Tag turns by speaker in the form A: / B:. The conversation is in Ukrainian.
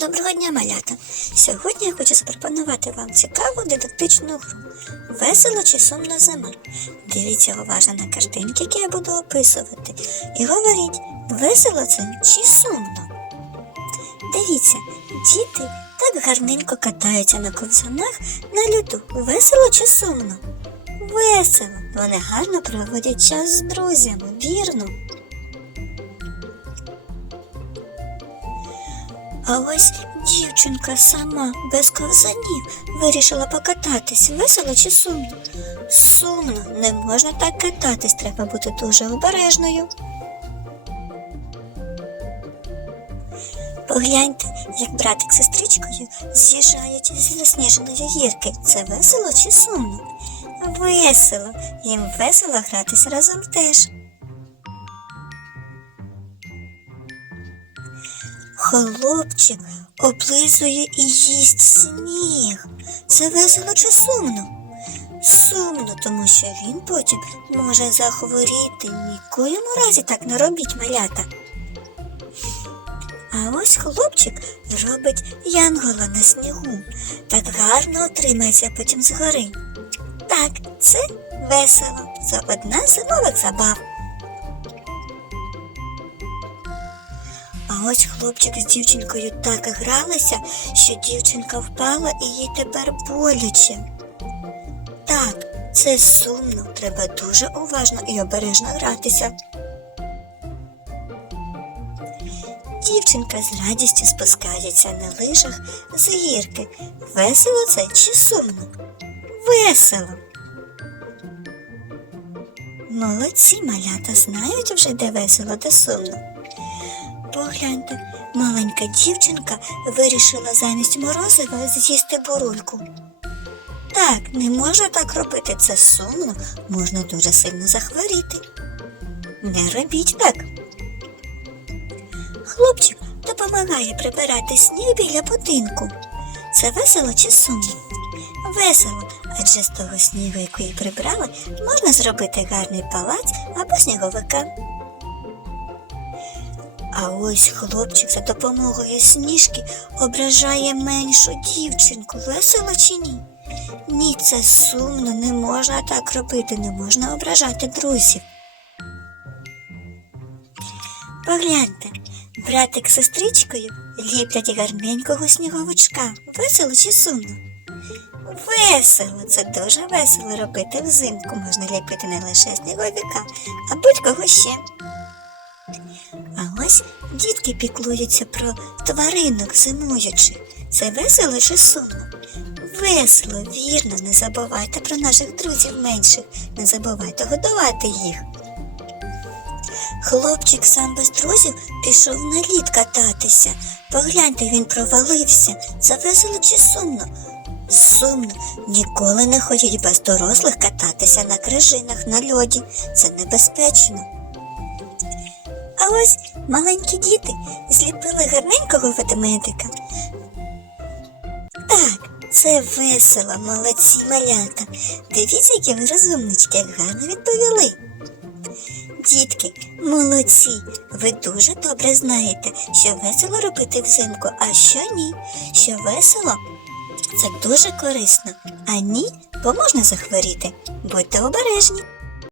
A: Доброго дня, малята! Сьогодні я хочу запропонувати вам цікаву дидактичну гру. Весело чи сумно зима. Дивіться уважно на картинки, які я буду описувати, і говоріть, весело це чи сумно. Дивіться, діти так гарненько катаються на ковзанах на льоду. Весело чи сумно? Весело. Вони гарно проводять час з друзями, вірно. А ось дівчинка сама без ковзанів вирішила покататись. Весело чи сумно? Сумно, не можна так кататись, треба бути дуже обережною. Погляньте, як братик з сестричкою з'їжджають зі засніженої гірки. Це весело чи сумно? Весело. Їм весело гратись разом теж. Хлопчик облизує і їсть сніг. Це весело чи сумно? Сумно, тому що він потім може захворіти. Нікоєму разі так не робіть малята. А ось хлопчик робить янгола на снігу. Так гарно отримається потім згори. Так, це весело. Це одна з зимових забав. Ось хлопчик з дівчинкою так гралися, що дівчинка впала і їй тепер боляче. Так, це сумно, треба дуже уважно і обережно гратися. Дівчинка з радістю спускається на лижах з гірки. Весело це чи сумно? Весело. Молодці малята знають вже, де весело, де сумно. Погляньте, маленька дівчинка вирішила замість морозива з'їсти бурульку. Так, не можна так робити, це сумно, можна дуже сильно захворіти. Не робіть так. Хлопчик допомагає прибирати сніг біля будинку. Це весело чи сумно? Весело, адже з того снігу, який прибрали, можна зробити гарний палац або сніговика. А ось хлопчик за допомогою сніжки ображає меншу дівчинку. Весело чи ні? Ні, це сумно, не можна так робити, не можна ображати друзів. Погляньте, братик з сестричкою ліплять гарненького сніговичка. Весело чи сумно? Весело, це дуже весело робити взимку. Можна ліпити не лише сніговика, а будь-кого ще. А ось дітки піклуються про тваринок зимуючи. Це весело чи сумно? Весело, вірно, не забувайте про наших друзів менших, не забувайте годувати їх. Хлопчик сам без друзів пішов на лід кататися. Погляньте, він провалився. Це весело чи сумно? Сумно, ніколи не ходіть без дорослих кататися на крижинах, на льоді. Це небезпечно. А ось маленькі діти зліпили гарненького ведмедика. Так, це весело, молодці малята. Дивіться, які ви розумнички, як гарно відповіли. Дітки, молодці, ви дуже добре знаєте, що весело робити взимку, а що ні. Що весело це дуже корисно, а ні, бо можна захворіти. Будьте обережні.